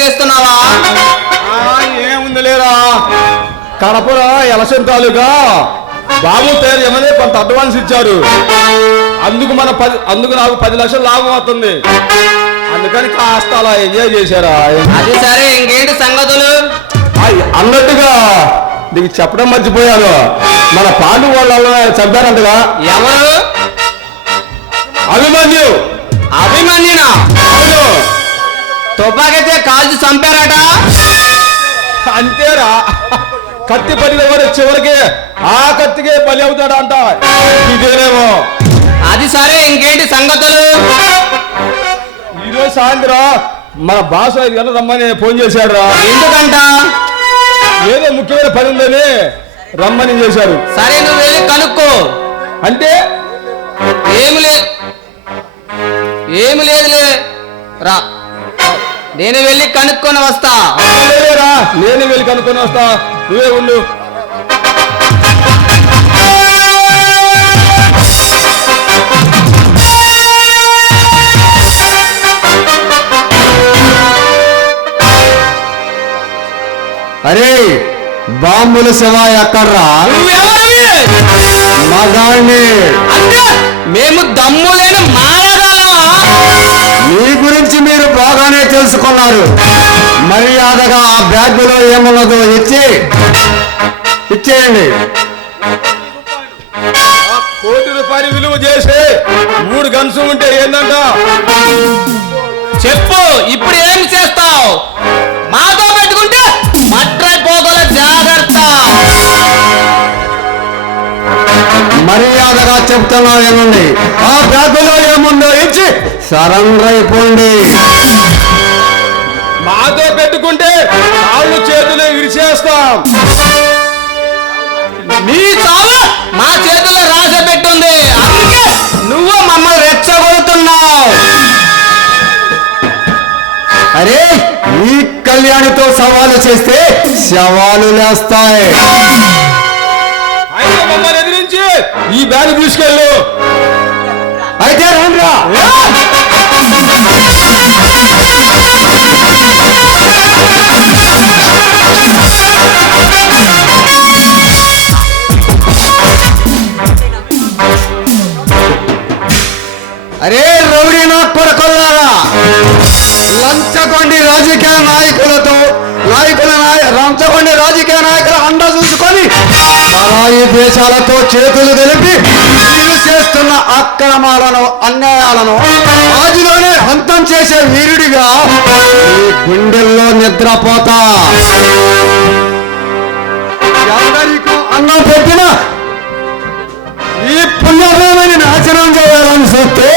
చేస్తున్నావా? ఏముంది లేరా, కడపలో ఎలక్షన్ తాలూకా బాబు తయారు ఏమని కొంత అడ్వాన్స్ ఇచ్చారు. అందుకు నాకు 10 లక్షలు లాభం అవుతుంది. అందుకని కాస్త అలా ఎంజాయ్ చేశారా. అది సరే, ఇంకేంటి సంగతులు? అన్నట్టుగా నీకు చెప్పడం మర్చిపోయాను, మన పాండు వాళ్ళు చంపారంటగా. ఎవరు? అభిమన్యు. అభిమన్యునా? అవును, తుపాకైతే కాల్చి చంపారట. అంతేరా, కత్తి పడిన వాడు చివరికి ఆ కత్తికే బలి అవుతాడు అంట. ఇదేనేమో. అది సరే, ఇంకేంటి సంగతులు? ఈరోజు సాయంత్రం మన బాసు 5 గంటలు రమ్మని ఫోన్ చేశాడు రా. ఎందుకంట? ఏదో ముఖ్యమైన పని ఉందని రమ్మని చేశారు. సరే, నువ్వు వెళ్ళి కనుక్కో. అంటే ఏమి లేదులే, రా, నేను వెళ్ళి కనుక్కొని వస్తా. రా, నేను వెళ్ళి కనుక్కొని వస్తా, నువ్వే ఉండు. అరే, బాంబుల శివ ఎక్కడ్రా? మగాణ్ణి. అంటే మేము దమ్ము లేని మారగలమా? మీ గురించి మీరు బాగానే తెలుసుకున్నారు. మర్యాదగా ఆ బ్యాగులో ఏమున్నదో ఇచ్చేయండి. ₹1,00,00,000 విలువ చేసి 3 గన్స్ ఉంటే ఏందంట? చెప్పు, ఇప్పుడు ఏం చేస్తావు? మాతో పెట్టుకుంటే మట్రైపోగల, జాగ్రత్త. మర్యాదగా చెప్తున్నా ఏముంది, ఆ బ్యాగులో ఏముందో ఇచ్చి సరెండర్ అయిపోండి. మాతో పెట్టుకుంటే కాళ్ళు చేతులు విరిచేస్తాం. నీ చావు మా చేతుల్లో రాస పెట్టుంది, అందుకే నువ్వు మమ్మల్ని రెచ్చగొడుతున్నావు. అరే, ఈ కళ్యాణితో సవాలు చేస్తే శవాలు లేస్తాయి. అయితే మమ్మల్ని ఎదిరించి ఈ బ్యాగ్ తీసుకెళ్ళు. అయితే రండ్రా. అరే రౌడీ నా కొడుకులారా, లంచగొండి రాజకీయ నాయకుల అండ చూసుకొని పరాయి దేశాలతో చేతులు కలిపి మీరు చేస్తున్న అక్రమాలను, అన్యాయాలను రాజులోనే అంతం చేసే వీరుడిగా ఈ గుండెల్లో నిద్రపోతా. ఎవరికి అన్నం పెట్టినా ఈ పుణ్యభూమిని నాశనం చేయాలని చూస్తే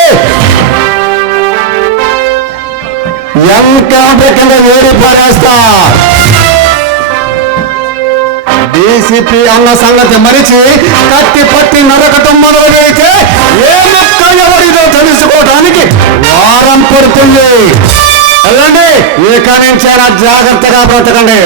ఎంకౌంటర్ కింద వేడి పడేస్తా. డీసీపీ అన్న సంగతి మరిచి కత్తి పట్టి నరకటం మొదలు పెడితే ఏ మొక్క ఎవరిదో తెలుసుకోవడానికి వారం పడుతుంది. వెళ్ళండి, ఇక నుంచైనా జాగ్రత్తగా బ్రతకండి.